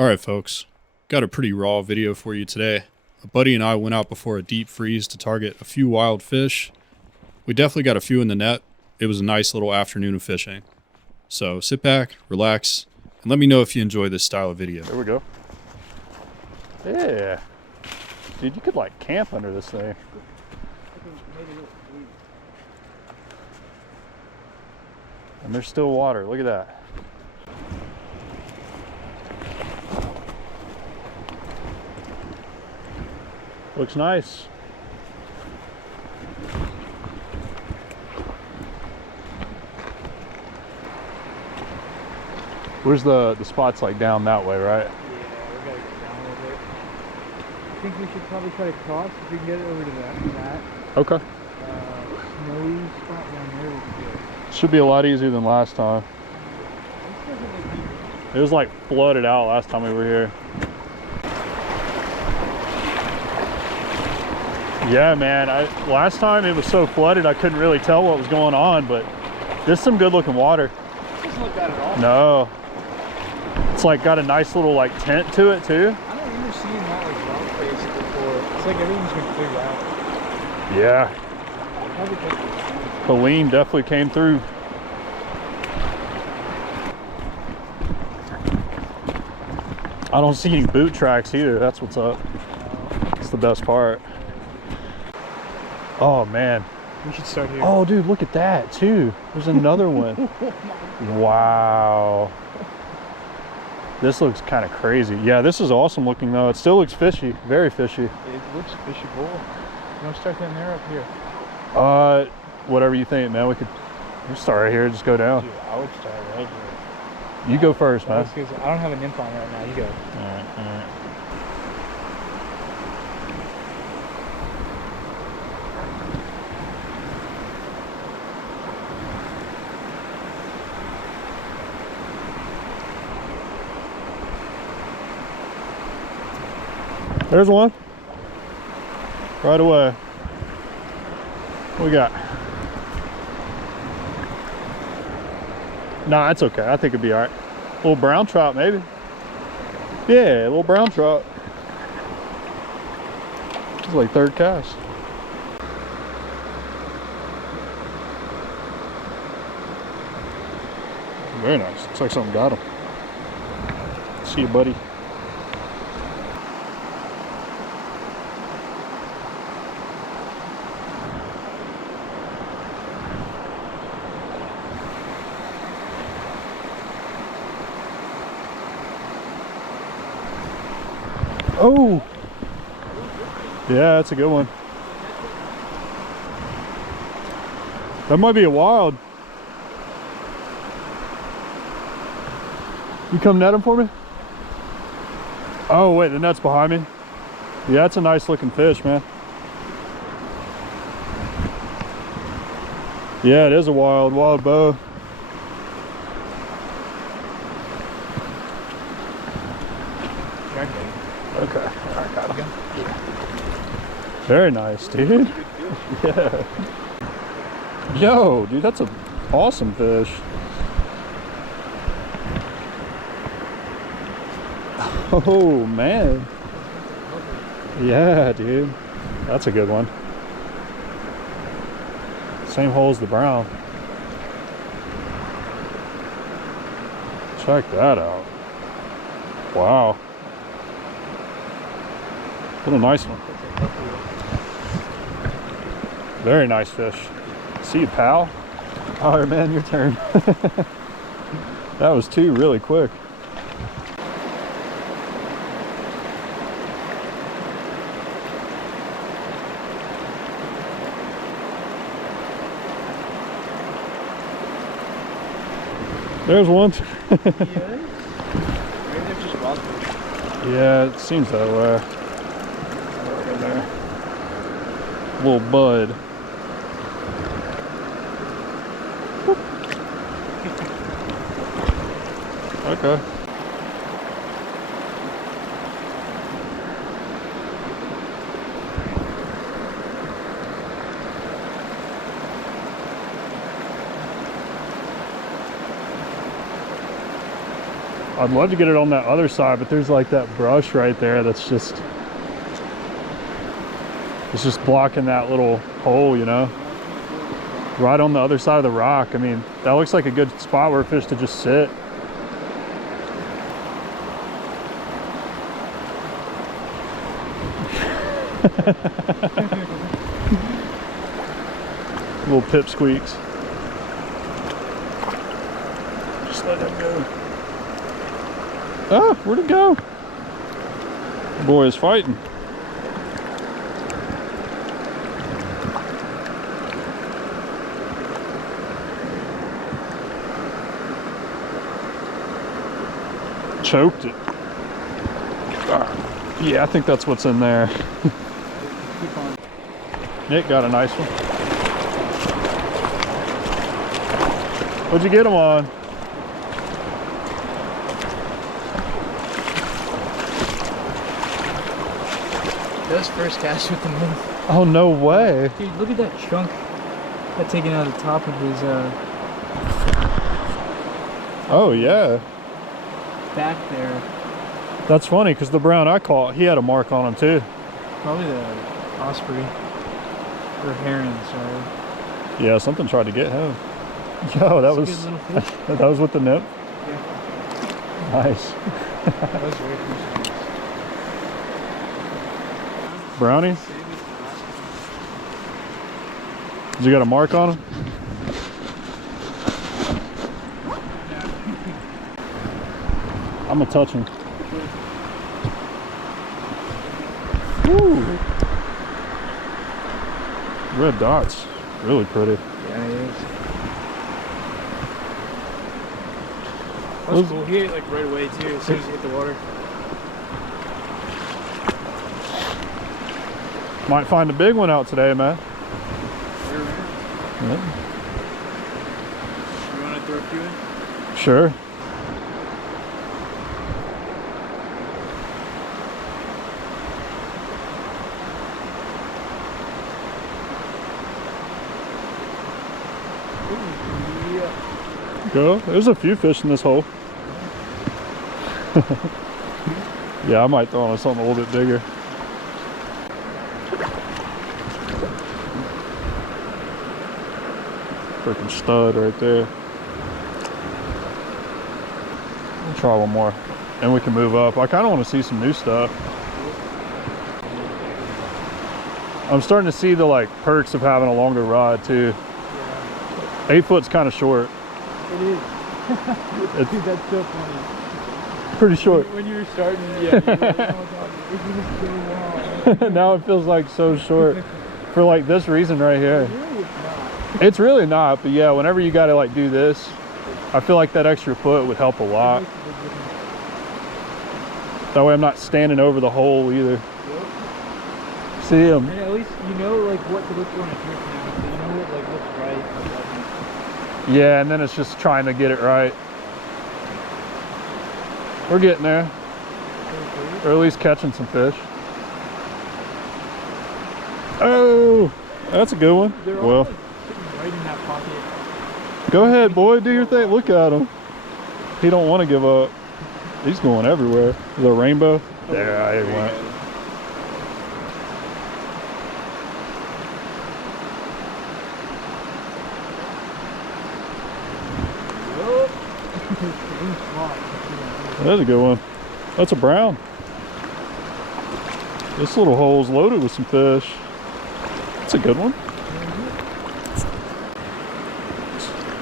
Alright folks, got a pretty raw video for you today. A buddy and I went out before a deep freeze to target a few wild fish. We definitely got a few in the net. It was a nice little afternoon of fishing. So sit back, relax, and let me know if you enjoy this style of video. There we go. Yeah. Dude, you could like camp under this thing. And there's still water, look at that. Looks nice. Where's the spots like down that way, right? Yeah, we gotta get down a little bit. I think we should probably try to cross if we can get it over to that. Okay. Snowy spot down there would be good. Should be a lot easier than last time. It was like flooded out last time we were here. Yeah, man. Last time it was so flooded I couldn't really tell what was going on, but this is some good looking water. It doesn't look bad at all. No. It's like got a nice little like tint to it too. I don't remember seeing that like rock face before. It's like everything's been cleared out. Yeah. Helene definitely came through. I don't see any boot tracks either. That's what's up. It's the best part. Oh man. We should start here. Oh dude, look at that too. There's another one. Wow. This looks kind of crazy. Yeah, this is awesome looking though. It still looks fishy, very fishy. It looks fishable. You want to start down there or up here? Whatever you think, man. We could start right here, just go down. Dude, I would start right here. You go first, man. I don't have a nymph on right now. You go. Alright, alright. There's one. Right away. What we got? Nah, it's okay. I think it'd be alright. A little brown trout, maybe. Yeah, a little brown trout. It's like third cast. Very nice. Looks like something got him. See you, buddy. Oh! Yeah, that's a good one. That might be a wild. You come net him for me? Oh wait, the net's behind me. Yeah, that's a nice looking fish, man. Yeah, it is a wild bow. Okay, alright, got him. Very nice, dude. Yeah. Yo, dude, that's an awesome fish. Oh, man. Yeah, dude. That's a good one. Same hole as the brown. Check that out. Wow. What a nice one. Very nice fish. See you, pal. All right, man, your turn. That was two really quick. There's one. Yeah, it seems that way. There. Little bud. Okay. I'd love to get it on that other side, but there's like that brush right there that's just, it's just blocking that little hole, you know, right on the other side of the rock. I mean, that looks like a good spot where a fish to just sit. Little pipsqueaks. Just let him go. Oh, where'd it go? The boy is fighting. Choked it. Yeah, I think that's what's in there. Nick got a nice one. What'd you get him on? That's first cast with the nymph. Oh, no way. Dude, look at that chunk that taken out of the top of his Oh, yeah. back there. That's funny because the brown I caught, he had a mark on him too. Probably the osprey. Or heron, sorry. Yeah, something tried to get him. Yo, that That's a was good little fish. that was with the nymph. Yeah. Nice. That was very cool. Brownie? Did you got a mark on him? I'm gonna touch him. Woo. Red dots, really pretty. Yeah, he is. That's cool. He ate like right away too, as soon as he hit the water. Might find a big one out today, man. Yeah. You want to throw a few in? Sure. Go. There's a few fish in this hole. Yeah, I might throw on something a little bit bigger. Freaking stud right there. We'll try one more and we can move up. I kind of want to see some new stuff. I'm starting to see the like perks of having a longer rod too. 8 foot's kind of short. It is. Dude, that's so funny. Pretty short. When you were starting, yeah, you were like, oh god, this is so long. Now it feels like so short for like this reason right here. Really, it's not. It's really not, but yeah, whenever you gotta like do this, I feel like that extra foot would help a lot. That way I'm not standing over the hole either. Yep. See him. And at least you know like what to look for in a trick now. So you know what like looks right. What doesn't. Yeah, and then it's just trying to get it right. We're getting there. Or at least catching some fish. Oh, that's a good one. They're all Well, like sitting right in that pocket. go ahead, boy, do your thing. Look at him. He don't want to give up. He's going everywhere. Is there a rainbow? There, he went. That's a good one. That's a brown. This little hole's loaded with some fish. That's a good one.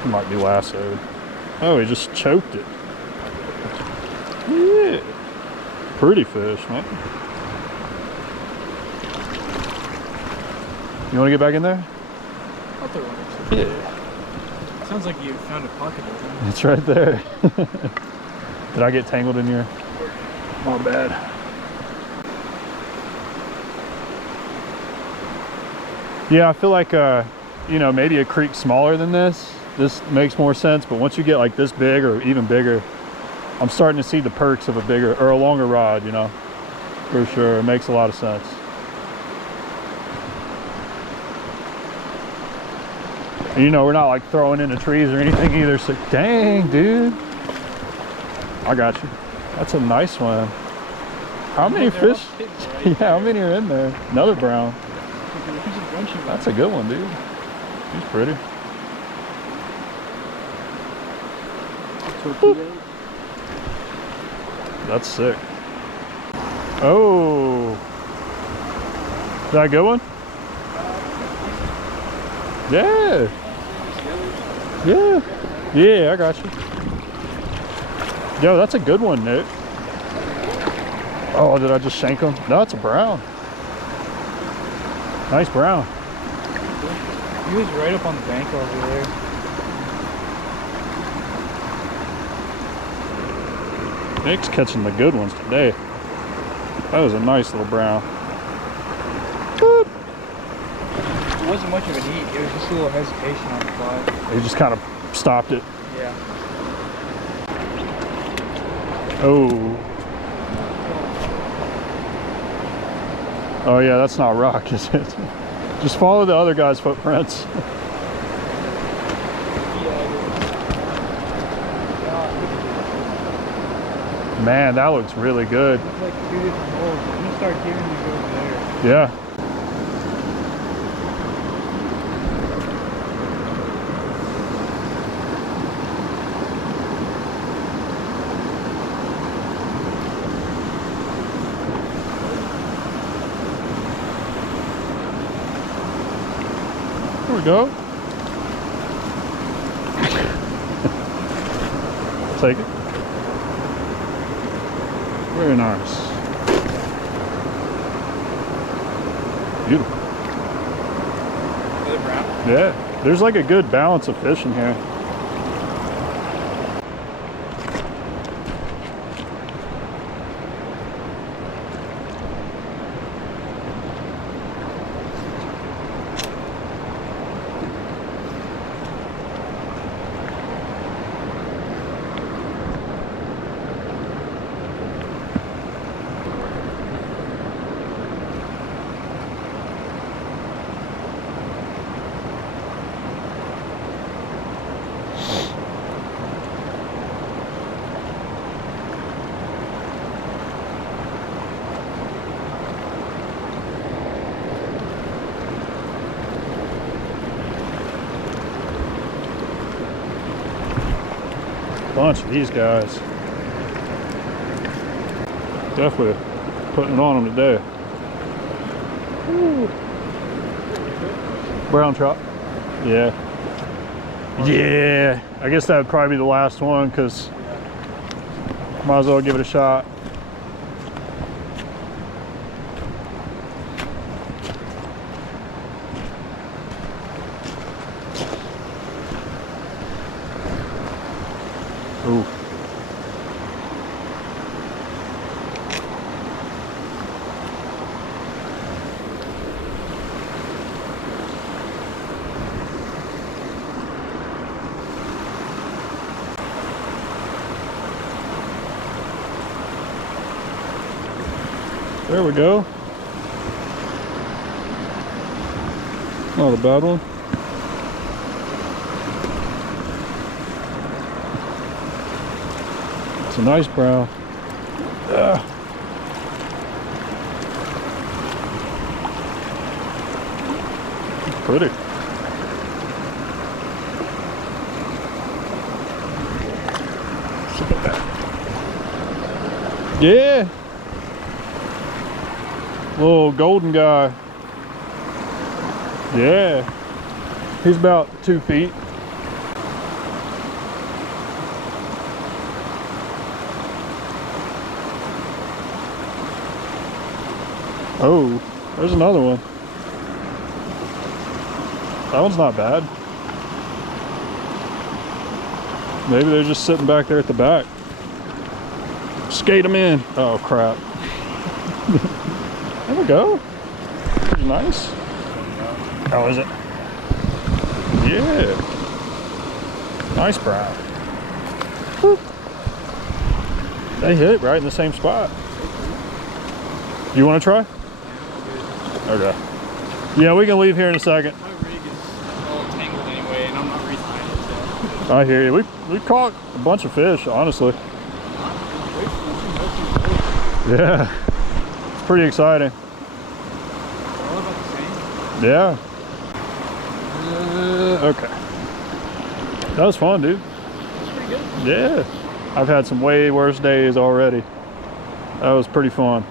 It might be lassoed. Oh, he just choked it. Yeah. Pretty fish, man. You want to get back in there? I'll throw one. Yeah. Sounds like you found a pocket opener. It's right there. Did I get tangled in here? My bad. Yeah, I feel like, you know, maybe a creek smaller than this makes more sense. But once you get like this big or even bigger, I'm starting to see the perks of a bigger or a longer rod, you know, for sure. It makes a lot of sense. And, you know, we're not like throwing into trees or anything either. So, dang, dude. I got you. That's a nice one. How many fish? Yeah, how many are in there? Another brown. That's a good one, dude. He's pretty. That's sick. Oh. Is that a good one? Yeah. Yeah. Yeah, I got you. Yo, that's a good one, Nick. Oh, did I just shank him? No, it's a brown. Nice brown. He was right up on the bank over there. Nick's catching the good ones today. That was a nice little brown. Boop. It wasn't much of an eat. It was just a little hesitation on the fly. He just kind of stopped it. Yeah. Oh. Oh yeah, that's not rock, is it? Just follow the other guy's footprints. Man, that looks really good. It's like 2 different holes. If you start giving, you go over there. Yeah. There we go. Take it. Very nice. Beautiful. Another brown? Yeah, there's like a good balance of fish in here. Bunch of these guys. Definitely putting it on them today. Woo. Brown trout. Yeah. Yeah. I guess that would probably be the last one because might as well give it a shot. Ooh. There we go. Not a bad one. It's a nice brown. It's pretty. Yeah. Little golden guy. Yeah. He's about 2 feet. Oh, there's another one. That one's not bad. Maybe they're just sitting back there at the back. Skate them in. Oh, crap. There we go. Nice. How is it? Yeah. Nice brown. Whoop. They hit right in the same spot. You want to try? Okay. Yeah, we can leave here in a second. My rig is all tangled anyway, and I'm not retying it, so. I hear you. We caught a bunch of fish, honestly. Yeah, it's pretty exciting. All about the same. Yeah. Okay. That was fun, dude. That's pretty good. Yeah. I've had some way worse days already. That was pretty fun.